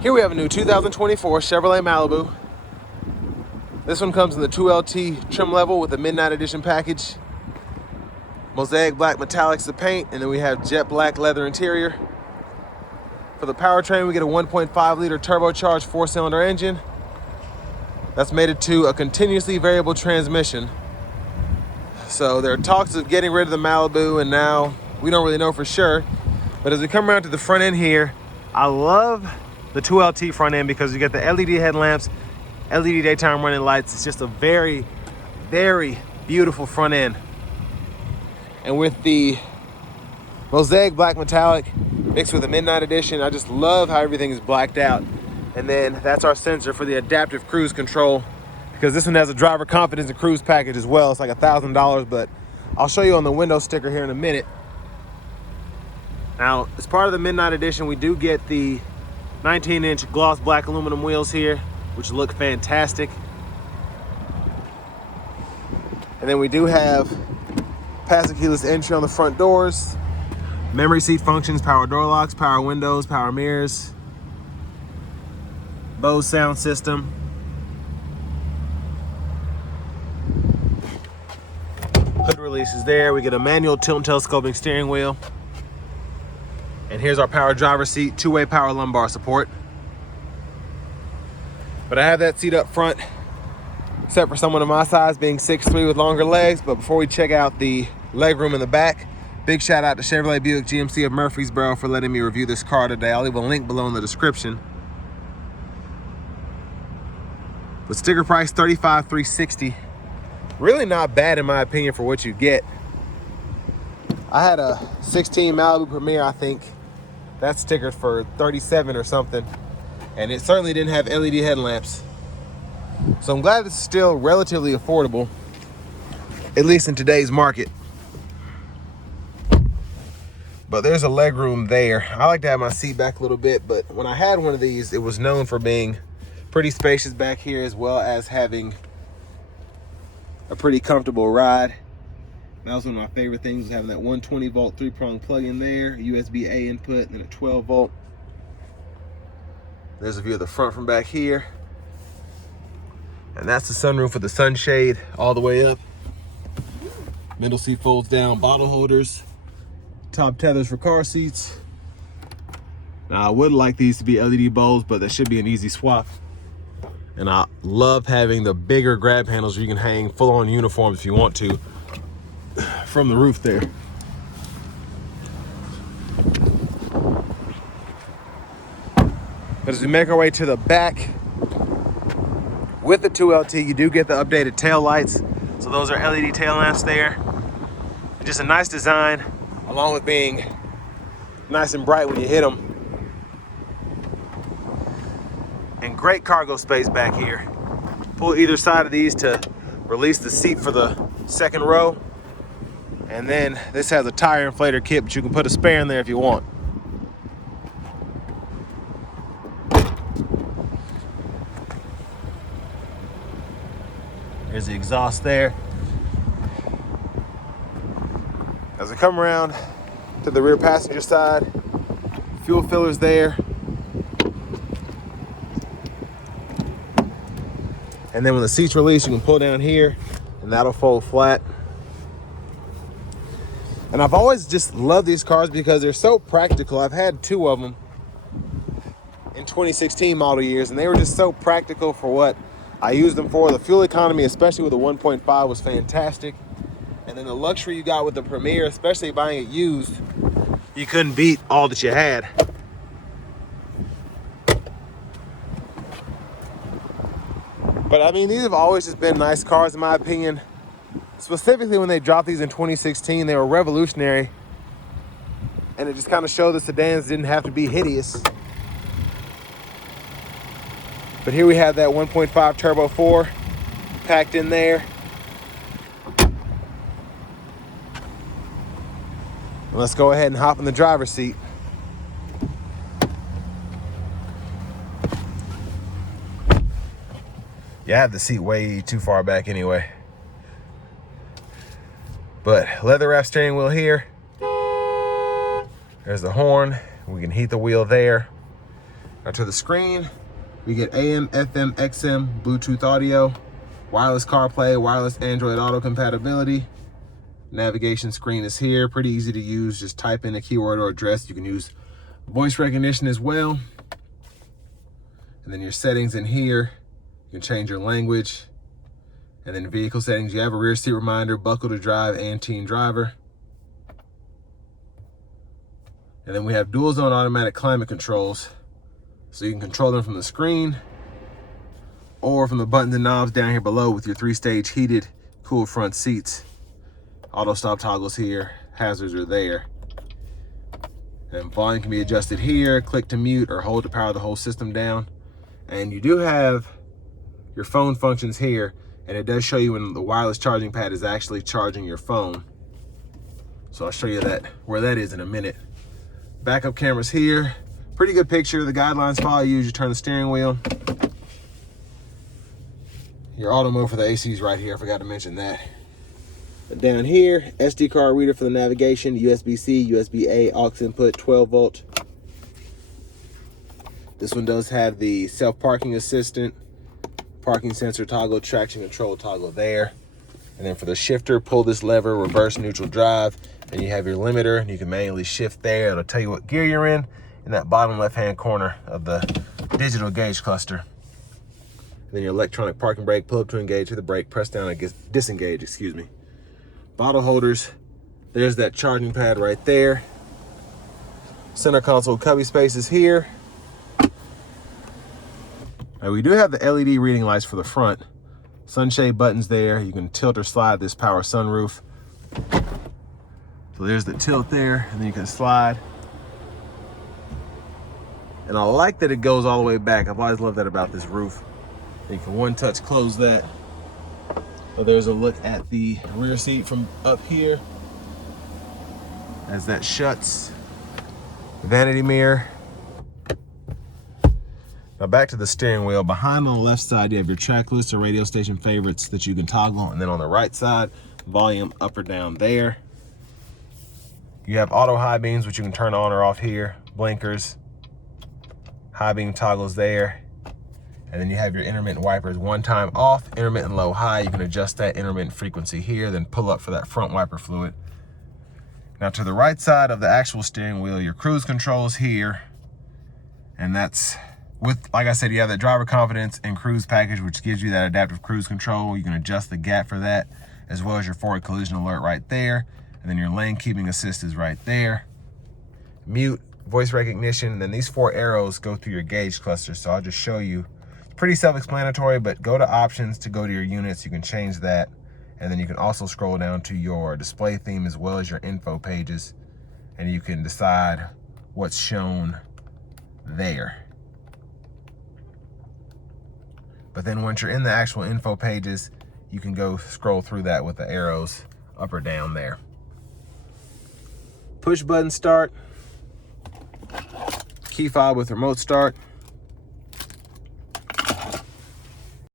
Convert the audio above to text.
Here we have a new 2024 Chevrolet Malibu. This one comes in the 2LT trim level with the Midnight Edition package. Mosaic black metallics the paint, and then we have jet black leather interior. For the powertrain, we get a 1.5 liter turbocharged 4-cylinder engine. That's mated to a continuously variable transmission. So there are talks of getting rid of the Malibu, and now we don't really know for sure. But as we come around to the front end here, I love the 2LT front end because you get the LED headlamps, LED daytime running lights. It's just a very, very beautiful front end. And with the Mosaic black metallic mixed with the Midnight Edition, I just love how everything is blacked out. And then that's our sensor for the adaptive cruise control, because this one has a driver confidence and cruise package as well. It's like $1,000, but I'll show you on the window sticker here in a minute. Now, as part of the Midnight Edition, we do get the 19-inch gloss black aluminum wheels here, which look fantastic. And then we do have passive keyless entry on the front doors, memory seat functions, power door locks, power windows, power mirrors, Bose sound system. Hood release is there. We get a manual tilt and telescoping steering wheel. And here's our power driver seat, two-way power lumbar support. But I have that seat up front, except for someone of my size being 6'3" with longer legs. But before we check out the legroom in the back, big shout out to Chevrolet Buick GMC of Murfreesboro for letting me review this car today. I'll leave a link below in the description. But sticker price $35,360. Really not bad in my opinion for what you get. I had a 16 Malibu Premier, I think. That's stickered for $37 or something. And it certainly didn't have LED headlamps. So I'm glad this is still relatively affordable, at least in today's market. But there's a leg room there. I like to have my seat back a little bit, but when I had one of these, it was known for being pretty spacious back here, as well as having a pretty comfortable ride. That was one of my favorite things, was having that 120 volt 3-prong plug-in there, USB-A input, and then a 12 volt. There's a view of the front from back here. And that's the sunroof with the sunshade all the way up. Middle seat folds down, bottle holders, top tethers for car seats. Now I would like these to be LED bulbs, but that should be an easy swap. And I love having the bigger grab handles where you can hang full-on uniforms if you want to from the roof there. But as we make our way to the back, with the 2LT, you do get the updated tail lights. So those are LED tail lamps there. Just a nice design, along with being nice and bright when you hit them. And great cargo space back here. Pull either side of these to release the seat for the second row. And then this has a tire inflator kit, but you can put a spare in there if you want. There's the exhaust there. As we come around to the rear passenger side, fuel fillers there. And then when the seat's released, you can pull down here and that'll fold flat. And I've always just loved these cars because they're so practical. I've had two of them in 2016 model years, and they were just so practical for what I used them for. The fuel economy, especially with the 1.5, was fantastic. And then the luxury you got with the Premier, especially buying it used, you couldn't beat all that you had. But I mean, these have always just been nice cars in my opinion. Specifically when they dropped these in 2016, they were revolutionary. And it just kind of showed the sedans didn't have to be hideous. But here we have that 1.5 Turbo 4 packed in there. Let's go ahead and hop in the driver's seat. Yeah, I have the seat way too far back anyway. But leather wrap steering wheel here. There's the horn. We can heat the wheel there. Now to the screen, we get AM, FM, XM, Bluetooth audio, wireless CarPlay, wireless Android Auto compatibility. Navigation screen is here, pretty easy to use. Just type in a keyword or address. You can use voice recognition as well. And then your settings in here, you can change your language. And then vehicle settings, you have a rear seat reminder, buckle to drive, and teen driver. And then we have dual zone automatic climate controls. So you can control them from the screen or from the buttons and knobs down here below with your 3-stage heated, cool front seats. Auto stop toggles here, hazards are there. And volume can be adjusted here, click to mute or hold to power the whole system down. And you do have your phone functions here, and it does show you when the wireless charging pad is actually charging your phone. So I'll show you that where that is in a minute. Backup cameras here. Pretty good picture. The guidelines follow you as you turn the steering wheel. Your auto mode for the AC is right here. I forgot to mention that. But down here, SD card reader for the navigation, USB-C, USB-A, aux input, 12 volt. This one does have the self-parking assistant, parking sensor toggle, traction control toggle there. And then for the shifter, pull this lever, reverse neutral drive, and you have your limiter, and you can manually shift there. It'll tell you what gear you're in that bottom left-hand corner of the digital gauge cluster. And then your electronic parking brake, pull up to engage with the brake, press down and disengage, excuse me. Bottle holders, there's that charging pad right there. Center console cubby spaces here. Now we do have the LED reading lights for the front. Sunshade buttons there. You can tilt or slide this power sunroof. So there's the tilt there, and then you can slide. And I like that it goes all the way back. I've always loved that about this roof. You can one-touch close that. So there's a look at the rear seat from up here as that shuts. Vanity mirror. Now back to the steering wheel. Behind on the left side, you have your track list or radio station favorites that you can toggle. And then on the right side, volume up or down there. You have auto high beams, which you can turn on or off here. Blinkers, high beam toggles there. And then you have your intermittent wipers, one time off, intermittent low high. You can adjust that intermittent frequency here, then pull up for that front wiper fluid. Now to the right side of the actual steering wheel, your cruise controls here. And that's with, like I said, you have that driver confidence and cruise package, which gives you that adaptive cruise control. You can adjust the gap for that, as well as your forward collision alert right there. And then your lane keeping assist is right there. Mute, voice recognition, and then these 4 arrows go through your gauge cluster. So I'll just show you. It's pretty self-explanatory, but go to options to go to your units. You can change that. And then you can also scroll down to your display theme as well as your info pages. And you can decide what's shown there. But then once you're in the actual info pages, you can go scroll through that with the arrows up or down there. Push button start, key fob with remote start,